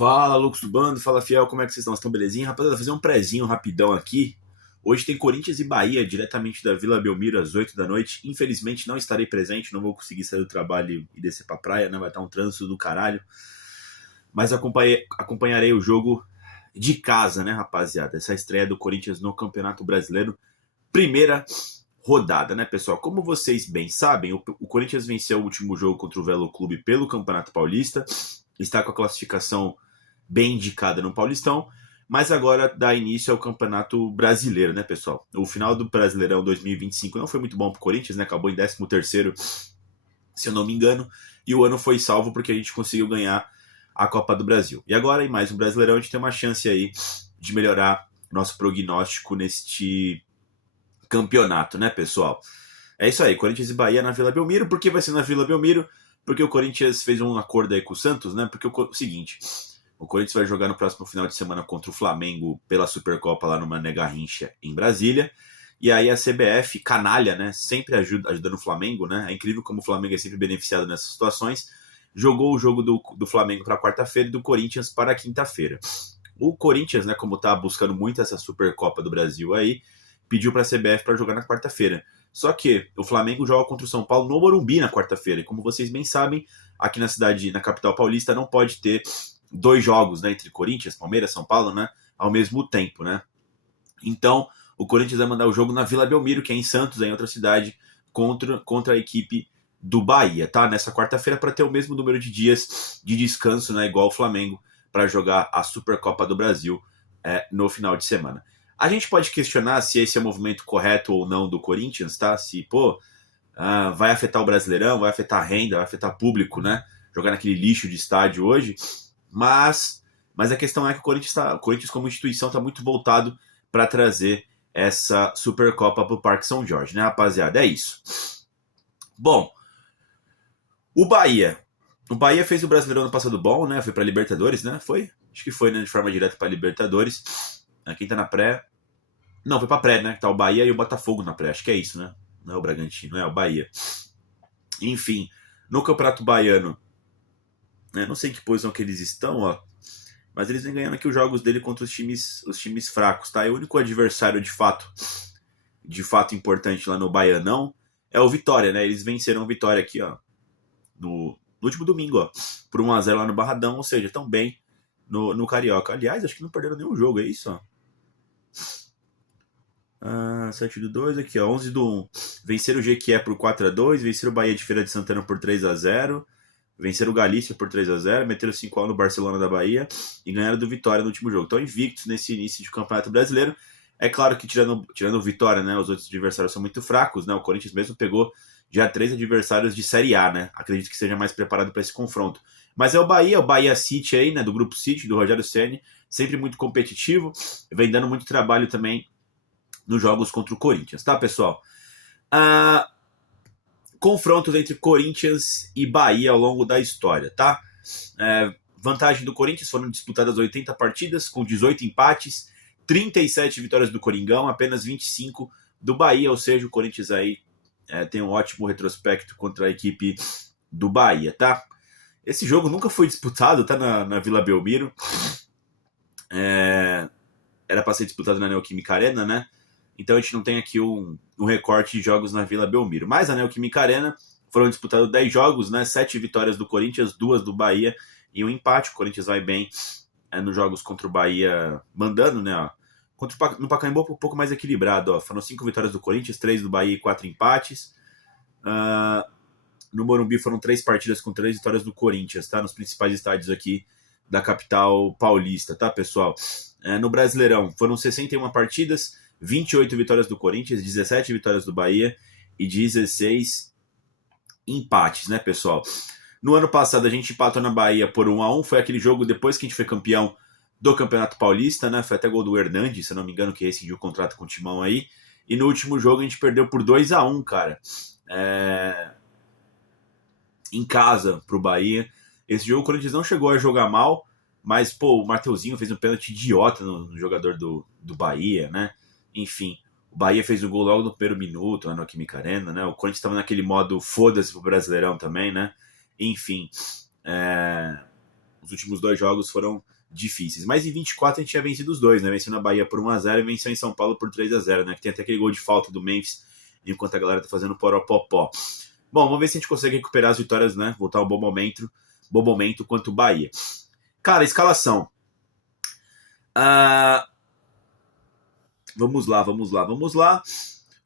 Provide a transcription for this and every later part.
Fala, loucos do bando, fala fiel, como é que vocês estão? Vocês estão belezinha? Rapaziada, vou fazer um prezinho rapidão aqui. Hoje tem Corinthians e Bahia, diretamente da Vila Belmiro, às 8 da noite. Infelizmente não estarei presente, não vou conseguir sair do trabalho e descer pra praia, né? Vai estar um trânsito do caralho. Mas acompanharei o jogo de casa, né, rapaziada? Essa estreia do Corinthians no Campeonato Brasileiro. Primeira rodada, né, pessoal? Como vocês bem sabem, o Corinthians venceu o último jogo contra o Velo Clube pelo Campeonato Paulista. Está com a classificação bem indicada no Paulistão, mas agora dá início ao Campeonato Brasileiro, né, pessoal? O final do Brasileirão 2025 não foi muito bom para o Corinthians, né? Acabou em 13º, se eu não me engano, e o ano foi salvo porque a gente conseguiu ganhar a Copa do Brasil. E agora, em mais um Brasileirão, a gente tem uma chance aí de melhorar nosso prognóstico neste campeonato, né, pessoal? É isso aí, Corinthians e Bahia na Vila Belmiro. Por que vai ser na Vila Belmiro? Porque o Corinthians fez um acordo aí com o Santos, né? Porque o seguinte, o Corinthians vai jogar no próximo final de semana contra o Flamengo pela Supercopa lá no Mané Garrincha, em Brasília. E aí a CBF, canalha, né? Sempre ajudando o Flamengo, né? É incrível como o Flamengo é sempre beneficiado nessas situações. Jogou o jogo do Flamengo para quarta-feira e do Corinthians para quinta-feira. O Corinthians, né, como tá buscando muito essa Supercopa do Brasil aí, pediu para a CBF para jogar na quarta-feira. Só que o Flamengo joga contra o São Paulo no Morumbi na quarta-feira. E como vocês bem sabem, aqui na cidade, na capital paulista, não pode ter dois jogos, né, entre Corinthians, Palmeiras, São Paulo, né, ao mesmo tempo, né? Então, o Corinthians vai mandar o jogo na Vila Belmiro, que é em Santos, em outra cidade, contra a equipe do Bahia, tá? Nessa quarta-feira, para ter o mesmo número de dias de descanso, né, igual o Flamengo, para jogar a Supercopa do Brasil no final de semana. A gente pode questionar se esse é o movimento correto ou não do Corinthians, tá? Se, vai afetar o Brasileirão, vai afetar a renda, vai afetar público, né? Jogar naquele lixo de estádio hoje. Mas a questão é que o Corinthians como instituição está muito voltado para trazer essa Supercopa para o Parque São Jorge, né, rapaziada? É isso. Bom, o Bahia fez o Brasileirão no passado bom, né? Foi para Libertadores, né? Foi? Acho que foi, né? De forma direta para Libertadores. Quem tá na pré... Não, foi pra pré, né? Tá o Bahia e o Botafogo na pré. Acho que é isso, né? Não é o Bragantino, é o Bahia. Enfim, no Campeonato Baiano, né, não sei em que posição que eles estão, ó, mas eles vêm ganhando aqui os jogos dele contra os times fracos, tá? E o único adversário de fato importante lá no Baianão é o Vitória, né? Eles venceram o Vitória aqui, ó, no último domingo, ó, por 1-0 lá no Barradão, ou seja, tão bem no Carioca. Aliás, acho que não perderam nenhum jogo, é isso, ó. 7-2 aqui, ó, 11-1. Venceram o Jequié por 4-2, venceram o Bahia de Feira de Santana por 3-0, venceram o Galícia por 3-0, meteram 5-1 no Barcelona da Bahia e ganharam do Vitória no último jogo. Então invictos nesse início de campeonato brasileiro. É claro que tirando o Vitória, né, os outros adversários são muito fracos, né? O Corinthians mesmo pegou já 3 adversários de Série A, né? Acredito que seja mais preparado para esse confronto. Mas é o Bahia City aí, né, do Grupo City, do Rogério Ceni, sempre muito competitivo, vem dando muito trabalho também nos jogos contra o Corinthians, tá, pessoal? Confrontos entre Corinthians e Bahia ao longo da história, tá? Vantagem do Corinthians, foram disputadas 80 partidas, com 18 empates, 37 vitórias do Coringão, apenas 25 do Bahia, ou seja, o Corinthians aí tem um ótimo retrospecto contra a equipe do Bahia, tá? Esse jogo nunca foi disputado, tá, na Vila Belmiro. Era para ser disputado na Neoquímica Arena, né? Então a gente não tem aqui um recorte de jogos na Vila Belmiro. Mas na Neoquímica Arena foram disputados 10 jogos, né? 7 vitórias do Corinthians, 2 do Bahia e um empate. O Corinthians vai bem nos jogos contra o Bahia, mandando, né? Ó. No Pacaembu um pouco mais equilibrado. Ó. Foram 5 vitórias do Corinthians, 3 do Bahia e 4 empates. No Morumbi foram 3 partidas com 3 vitórias do Corinthians, tá? Nos principais estádios aqui da capital paulista, tá, pessoal? No Brasileirão foram 61 partidas, 28 vitórias do Corinthians, 17 vitórias do Bahia e 16 empates, né, pessoal? No ano passado a gente empatou na Bahia por 1-1, foi aquele jogo depois que a gente foi campeão do Campeonato Paulista, né? Foi até gol do Hernandes, se eu não me engano, que rescindiu o contrato com o Timão aí. E no último jogo a gente perdeu por 2-1, cara. Em casa pro Bahia. Esse jogo o Corinthians não chegou a jogar mal, mas, o Mateuzinho fez um pênalti idiota no jogador do Bahia, né? Enfim, o Bahia fez o gol logo no primeiro minuto, lá no Química Arena, né? O Corinthians estava naquele modo foda-se pro Brasileirão também, né? Enfim, Os últimos 2 jogos foram difíceis. Mas em 24 a gente tinha vencido os dois, né? Venceu na Bahia por 1-0 e venceu em São Paulo por 3-0, né? Que tem até aquele gol de falta do Memphis, enquanto a galera tá fazendo poropopó. Bom, vamos ver se a gente consegue recuperar as vitórias, né? Voltar ao bom momento quanto o Bahia. Cara, escalação. Vamos lá.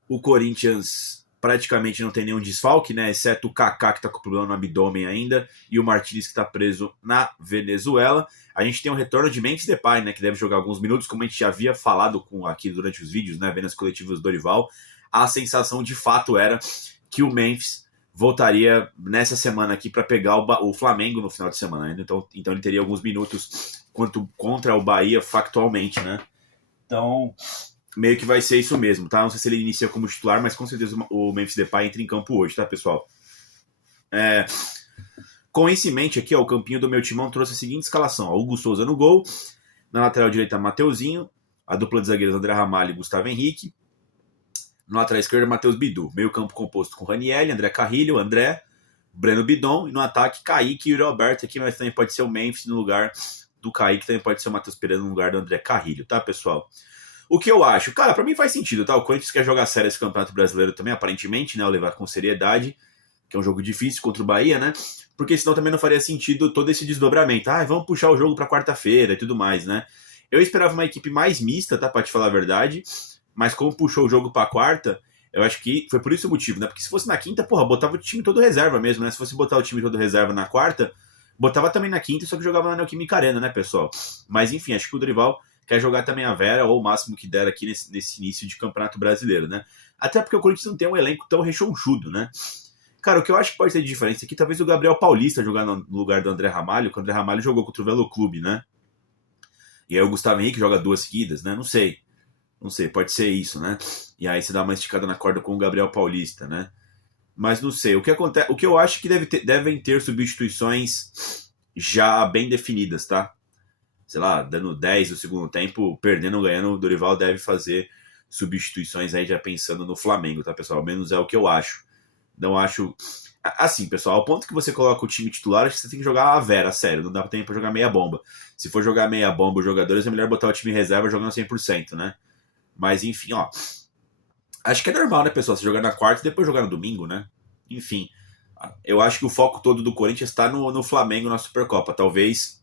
O Corinthians praticamente não tem nenhum desfalque, né? Exceto o Kaká, que tá com problema no abdômen ainda, e o Martínez, que tá preso na Venezuela. A gente tem o retorno de Memphis Depay, né? Que deve jogar alguns minutos, como a gente já havia falado aqui durante os vídeos, né? Vendo as coletivas do Dorival. A sensação de fato era que o Memphis voltaria nessa semana aqui para pegar o Flamengo no final de semana, né? Então ele teria alguns minutos contra o Bahia factualmente, né? Então, meio que vai ser isso mesmo, tá? Não sei se ele inicia como titular, mas com certeza o Memphis Depay entra em campo hoje, tá, pessoal? Com isso em mente aqui, ó, o campinho do meu timão trouxe a seguinte escalação. Ó, Hugo Souza no gol, na lateral direita Mateuzinho, a dupla de zagueiros André Ramalho e Gustavo Henrique, no lateral esquerdo, Matheus Bidu. Meio campo composto com Raniel, André Carrilho, André, Breno Bidon. E no ataque, Kaique e Yuri Alberto aqui, mas também pode ser o Memphis no lugar do Kaique. Também pode ser o Matheus Pereira no lugar do André Carrilho, tá, pessoal? O que eu acho? Cara, pra mim faz sentido, tá? O Corinthians quer jogar sério esse Campeonato Brasileiro também, aparentemente, né? Ou levar com seriedade, que é um jogo difícil contra o Bahia, né? Porque senão também não faria sentido todo esse desdobramento. Vamos puxar o jogo pra quarta-feira e tudo mais, né? Eu esperava uma equipe mais mista, tá? Pra te falar a verdade. Mas como puxou o jogo pra quarta, eu acho que foi por esse o motivo, né? Porque se fosse na quinta, porra, botava o time todo reserva mesmo, né? Se fosse botar o time todo reserva na quarta, botava também na quinta, só que jogava na Neoquímica Arena, né, pessoal? Mas enfim, acho que o Dorival quer jogar também a Vera, ou o máximo que der aqui nesse início de Campeonato Brasileiro, né? Até porque o Corinthians não tem um elenco tão rechonchudo, né? Cara, o que eu acho que pode ter de diferença aqui, talvez o Gabriel Paulista jogar no lugar do André Ramalho, que o André Ramalho jogou contra o Velo Clube, né? E aí o Gustavo Henrique joga 2 seguidas, né? Não sei, pode ser isso, né? E aí você dá uma esticada na corda com o Gabriel Paulista, né? Mas não sei. O que eu acho que devem ter substituições já bem definidas, tá? Sei lá, dando 10 no segundo tempo, perdendo ou ganhando, o Dorival deve fazer substituições aí já pensando no Flamengo, tá, pessoal? Ao menos é o que eu acho. Não acho... Assim, pessoal, ao ponto que você coloca o time titular, acho que você tem que jogar a Vera, sério. Não dá tempo pra jogar meia bomba. Se for jogar meia bomba os jogadores, é melhor botar o time em reserva jogando 100%, né? Mas, enfim, ó. Acho que é normal, né, pessoal? Você jogar na quarta e depois jogar no domingo, né? Enfim. Eu acho que o foco todo do Corinthians está no Flamengo na Supercopa. Talvez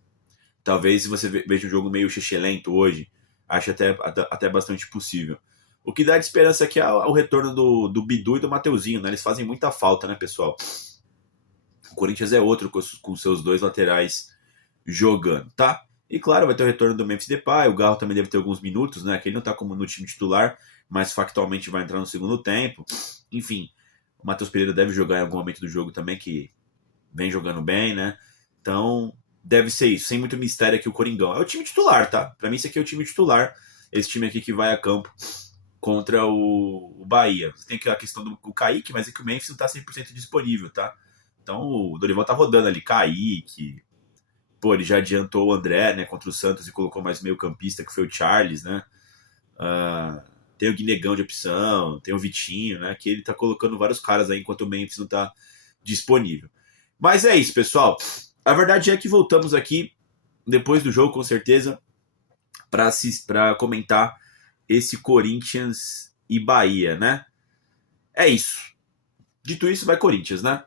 você veja um jogo meio xixelento hoje. Acho até bastante possível. O que dá de esperança aqui é o retorno do Bidu e do Mateuzinho, né? Eles fazem muita falta, né, pessoal? O Corinthians é outro com seus 2 laterais jogando, tá? E claro, vai ter o retorno do Memphis Depay, o Garro também deve ter alguns minutos, né? Que ele não tá como no time titular, mas factualmente vai entrar no segundo tempo. Enfim, o Matheus Pereira deve jogar em algum momento do jogo também, que vem jogando bem, né? Então, deve ser isso, sem muito mistério aqui o Coringão. É o time titular, tá? Pra mim esse aqui é o time titular, esse time aqui que vai a campo contra o Bahia. Tem a questão do Kaique, mas é que o Memphis não tá 100% disponível, tá? Então o Dorival tá rodando ali, Kaique... Pô, ele já adiantou o André, né, contra o Santos e colocou mais meio campista, que foi o Charles, né? Tem o Guinegão de opção, tem o Vitinho, né? Que ele tá colocando vários caras aí enquanto o Memphis não tá disponível. Mas é isso, pessoal. A verdade é que voltamos aqui depois do jogo, com certeza, para comentar esse Corinthians e Bahia, né? É isso. Dito isso, vai Corinthians, né?